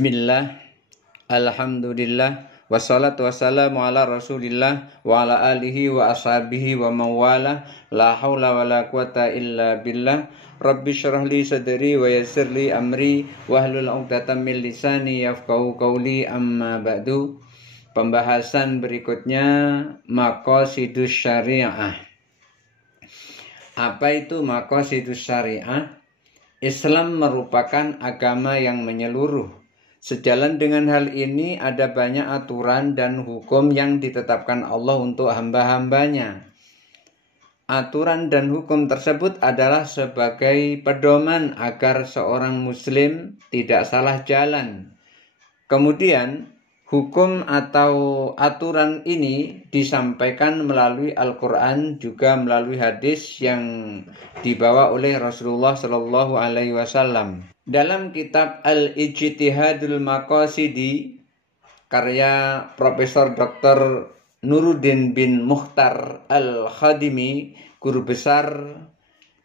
Bismillah, alhamdulillah, wassalatu wassalamu ala rasulillah wa ala alihi wa ashabihi wa mawala, la hawla wa la quwata illa billah. Rabbi syrah li sadri wa yassir li amri wahlul 'uqdatam min lisani yafqahu qawli, amma ba'du. Pembahasan berikutnya maqasidus syariah. Apa itu maqasidus syariah? Islam merupakan agama yang menyeluruh. Sejalan dengan hal ini ada banyak aturan dan hukum yang ditetapkan Allah untuk hamba-hambanya. Aturan dan hukum tersebut adalah sebagai pedoman agar seorang muslim tidak salah jalan. Kemudian hukum atau aturan ini disampaikan melalui Al-Quran, juga melalui hadis yang dibawa oleh Rasulullah Shallallahu Alaihi Wasallam. Dalam kitab Al-Ijtihadul Maqasidi karya Profesor Dr. Nuruddin bin Mukhtar Al-Khadimi, guru besar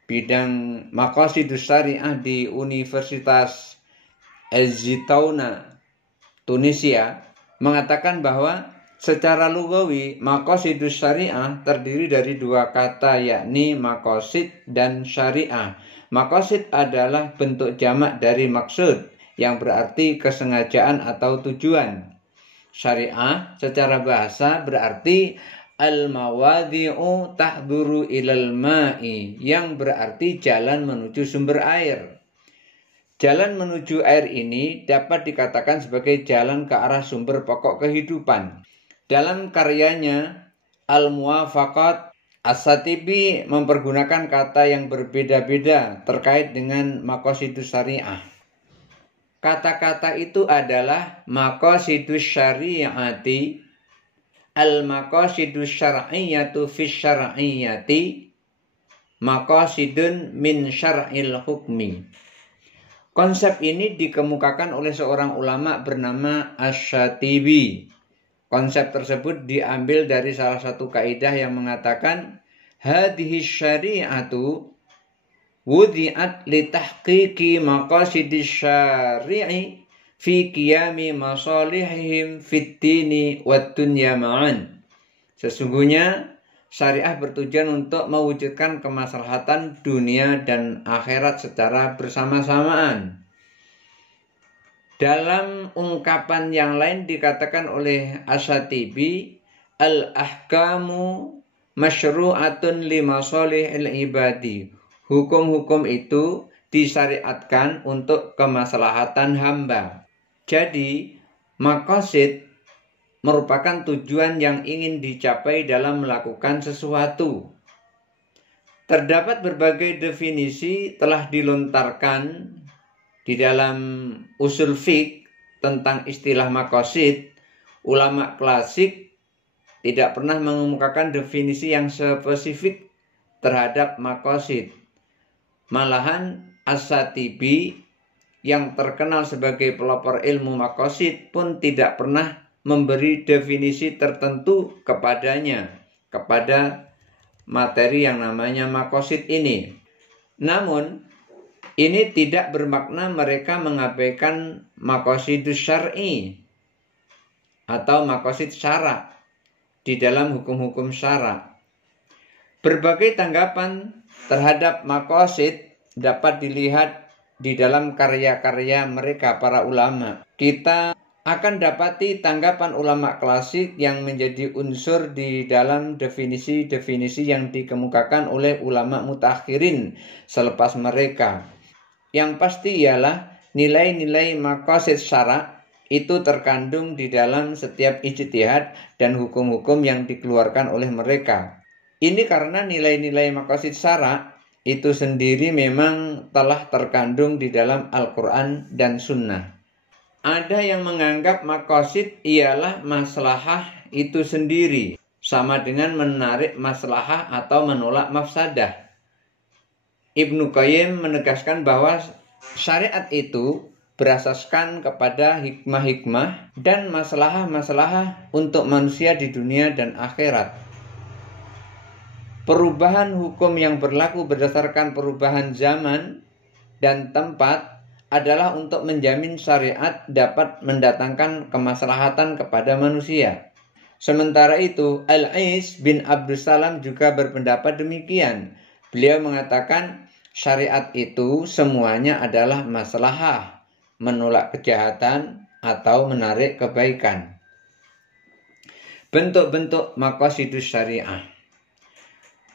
bidang Maqasidus Syariah di Universitas Az-Zaytuna, Tunisia, mengatakan bahwa secara lugawi maqasidus syariah terdiri dari dua kata, yakni maqasid dan syariah. Maqasid adalah bentuk jamak dari maksud yang berarti kesengajaan atau tujuan. Syariah secara bahasa berarti al-mawadhi'u tahduru ilal ma'i, yang berarti jalan menuju sumber air. Jalan menuju air ini dapat dikatakan sebagai jalan ke arah sumber pokok kehidupan. Dalam karyanya Al-Muwafaqat, As-Satibi mempergunakan kata yang berbeda-beda terkait dengan maqasidus syariah. Kata-kata itu adalah maqasidus syariati, al-maqasidus syar'iyyatu fis syar'iyyati, maqasidun min syar'il hukmi. Konsep ini dikemukakan oleh seorang ulama bernama Asy-Syatibi. Konsep tersebut diambil dari salah satu kaidah yang mengatakan hadhihi syari'atu wudi'at li tahqiqi maqasidis syari'i fi qiyami masalihihim fid dini wad dunya ma'an. Sesungguhnya syariah bertujuan untuk mewujudkan kemaslahatan dunia dan akhirat secara bersama-samaan. Dalam ungkapan yang lain dikatakan oleh Asy-Syatibi, al-ahkamu masyru'atun li masalihil ibadi. Hukum-hukum itu disyariatkan untuk kemaslahatan hamba. Jadi, maqasid merupakan tujuan yang ingin dicapai dalam melakukan sesuatu. Terdapat berbagai definisi telah dilontarkan di dalam usul fiqh tentang istilah maqasid. Ulama klasik tidak pernah mengemukakan definisi yang spesifik terhadap maqasid. Malahan Asy-Syatibi yang terkenal sebagai pelopor ilmu maqasid pun tidak pernah memberi definisi tertentu kepada materi yang namanya maqasid ini. Namun ini tidak bermakna mereka mengabaikan maqasidus syar'i atau maqasid syara' di dalam hukum-hukum syara'. Berbagai tanggapan terhadap maqasid dapat dilihat di dalam karya-karya mereka para ulama. Kita akan dapati tanggapan ulama klasik yang menjadi unsur di dalam definisi-definisi yang dikemukakan oleh ulama mutakhirin selepas mereka. Yang pasti ialah nilai-nilai maqasid syara' itu terkandung di dalam setiap ijtihad dan hukum-hukum yang dikeluarkan oleh mereka. Ini karena nilai-nilai maqasid syara' itu sendiri memang telah terkandung di dalam Al-Quran dan Sunnah. Ada yang menganggap maqasid ialah maslahah itu sendiri, sama dengan menarik maslahah atau menolak mafsadah. Ibnu Qayyim menegaskan bahwa syariat itu berasaskan kepada hikmah-hikmah dan maslahah-maslahah untuk manusia di dunia dan akhirat. Perubahan hukum yang berlaku berdasarkan perubahan zaman dan tempat adalah untuk menjamin syariat dapat mendatangkan kemaslahatan kepada manusia. Sementara itu, Al-Is bin Abdussalam juga berpendapat demikian. Beliau mengatakan syariat itu semuanya adalah maslahah, menolak kejahatan atau menarik kebaikan. Bentuk-bentuk maqasidus syariah.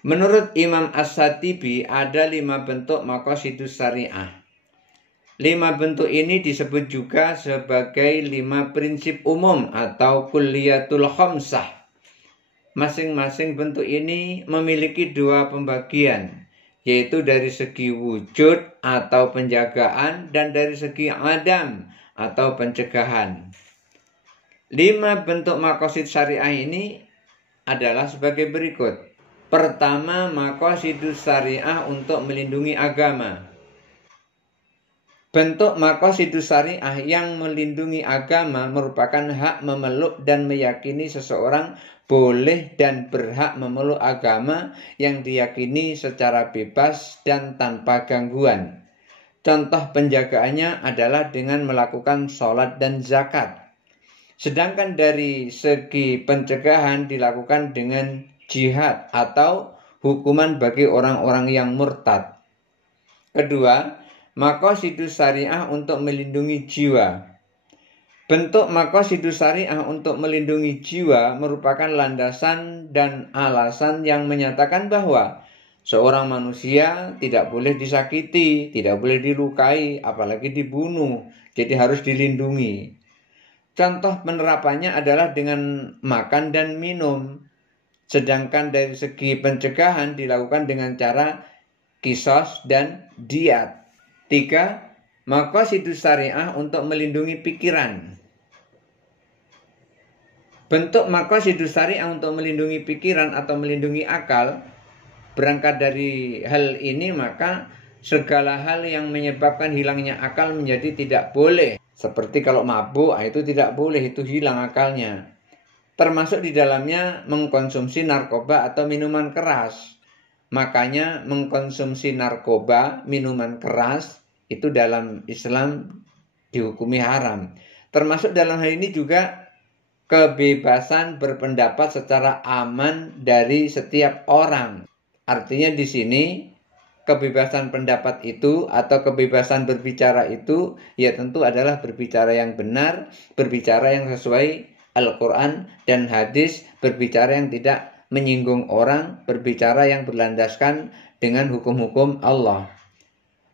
Menurut Imam As-Satibi ada 5 bentuk maqasidus syariah. 5 bentuk ini disebut juga sebagai 5 prinsip umum atau kulliyatul khamsah. Masing-masing bentuk ini memiliki 2 pembagian, yaitu dari segi wujud atau penjagaan dan dari segi adam atau pencegahan. 5 bentuk maqasid syariah ini adalah sebagai berikut. Pertama, maqasidus syariah untuk melindungi agama. Bentuk maqasidus syariah yang melindungi agama merupakan hak memeluk dan meyakini seseorang boleh dan berhak memeluk agama yang diyakini secara bebas dan tanpa gangguan. Contoh penjagaannya adalah dengan melakukan sholat dan zakat. Sedangkan dari segi pencegahan dilakukan dengan jihad atau hukuman bagi orang-orang yang murtad. Kedua, maqasidus syariah untuk melindungi jiwa. Bentuk maqasidus syariah untuk melindungi jiwa merupakan landasan dan alasan yang menyatakan bahwa seorang manusia tidak boleh disakiti, tidak boleh dilukai, apalagi dibunuh. Jadi harus dilindungi. Contoh penerapannya adalah dengan makan dan minum. Sedangkan dari segi pencegahan dilakukan dengan cara qisas dan diat. 3. Maqasidus syariah untuk melindungi pikiran. Bentuk maqasidus syariah untuk melindungi pikiran atau melindungi akal. Berangkat dari hal ini maka segala hal yang menyebabkan hilangnya akal menjadi tidak boleh. Seperti kalau mabuk, itu tidak boleh, itu hilang akalnya. Termasuk di dalamnya mengkonsumsi narkoba atau minuman keras. Makanya mengkonsumsi narkoba, minuman keras, itu dalam Islam dihukumi haram. Termasuk dalam hal ini juga kebebasan berpendapat secara aman dari setiap orang. Artinya di sini kebebasan pendapat itu atau kebebasan berbicara itu ya tentu adalah berbicara yang benar, berbicara yang sesuai Al-Quran dan hadis, berbicara yang tidak menyinggung orang, berbicara yang berlandaskan dengan hukum-hukum Allah.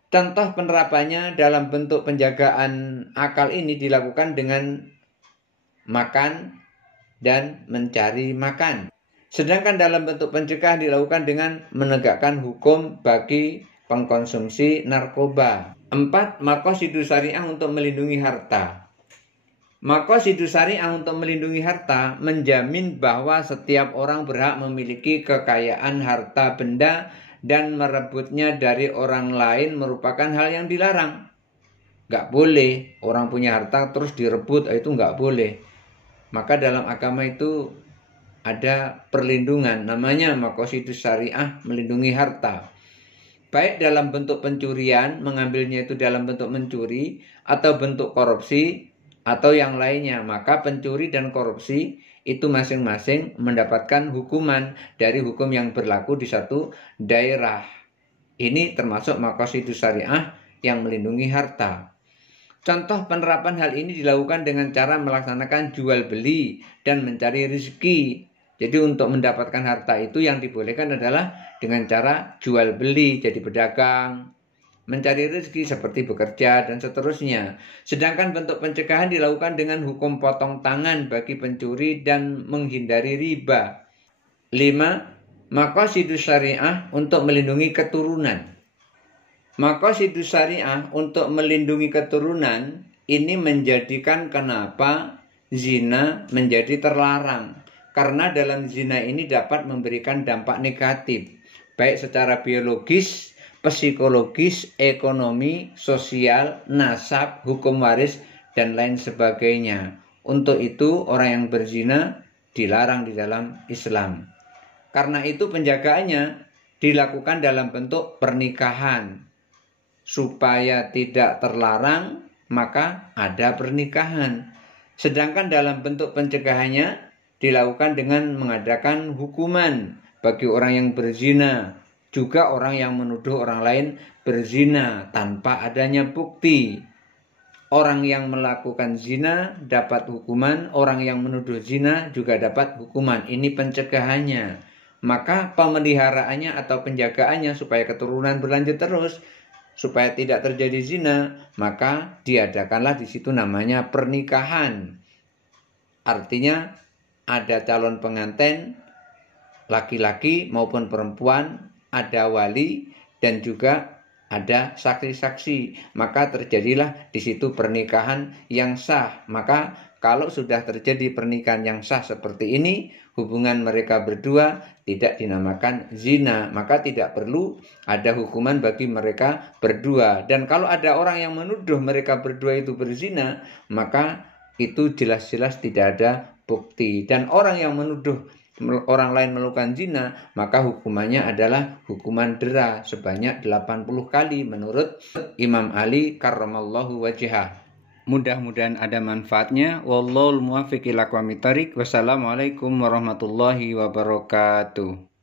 Contoh penerapannya dalam bentuk penjagaan akal ini dilakukan dengan makan dan mencari makan. Sedangkan dalam bentuk pencegahan dilakukan dengan menegakkan hukum bagi pengkonsumsi narkoba. 4. Maqasidus syariah untuk melindungi harta. Maqasidus syariah untuk melindungi harta menjamin bahwa setiap orang berhak memiliki kekayaan harta benda dan merebutnya dari orang lain merupakan hal yang dilarang. Gak boleh orang punya harta terus direbut, itu gak boleh. Maka dalam agama itu ada perlindungan, namanya maqasidus syariah melindungi harta. Baik dalam bentuk pencurian, mengambilnya itu dalam bentuk mencuri, atau bentuk korupsi, atau yang lainnya. Maka pencuri dan korupsi itu masing-masing mendapatkan hukuman dari hukum yang berlaku di satu daerah. Ini termasuk maqasidus syariah yang melindungi harta. Contoh penerapan hal ini dilakukan dengan cara melaksanakan jual beli dan mencari rezeki. Jadi untuk mendapatkan harta itu yang dibolehkan adalah dengan cara jual beli, jadi pedagang, mencari rezeki seperti bekerja dan seterusnya. Sedangkan bentuk pencegahan dilakukan dengan hukum potong tangan bagi pencuri dan menghindari riba. 5. Maqasidus syariah untuk melindungi keturunan. Maqasidus syariah untuk melindungi keturunan ini menjadikan kenapa zina menjadi terlarang. Karena dalam zina ini dapat memberikan dampak negatif, baik secara biologis, psikologis, ekonomi, sosial, nasab, hukum waris, dan lain sebagainya. Untuk itu orang yang berzina dilarang di dalam Islam. Karena itu penjagaannya dilakukan dalam bentuk pernikahan. supaya tidak terlarang, maka ada pernikahan. Sedangkan dalam bentuk pencegahannya dilakukan dengan mengadakan hukuman bagi orang yang berzina, juga orang yang menuduh orang lain berzina tanpa adanya bukti. Orang yang melakukan zina dapat hukuman, orang yang menuduh zina juga dapat hukuman. Ini pencegahannya. Maka pemeliharaannya atau penjagaannya supaya keturunan berlanjut terus, supaya tidak terjadi zina, maka diadakanlah di situ namanya pernikahan. Artinya ada calon pengantin laki-laki maupun perempuan, ada wali dan juga ada saksi-saksi, maka terjadilah di situ pernikahan yang sah. Maka kalau sudah terjadi pernikahan yang sah seperti ini, hubungan mereka berdua tidak dinamakan zina, maka tidak perlu ada hukuman bagi mereka berdua. Dan kalau ada orang yang menuduh mereka berdua itu berzina, maka itu jelas-jelas tidak ada bukti. Dan orang yang menuduh orang lain melakukan zina, maka hukumannya adalah hukuman dera sebanyak 80 kali menurut Imam Ali karramallahu wajhah. Mudah-mudahan ada manfaatnya. Wallahul muwaffiq ila aqwamit thoriq. Wassalamualaikum warahmatullahi wabarakatuh.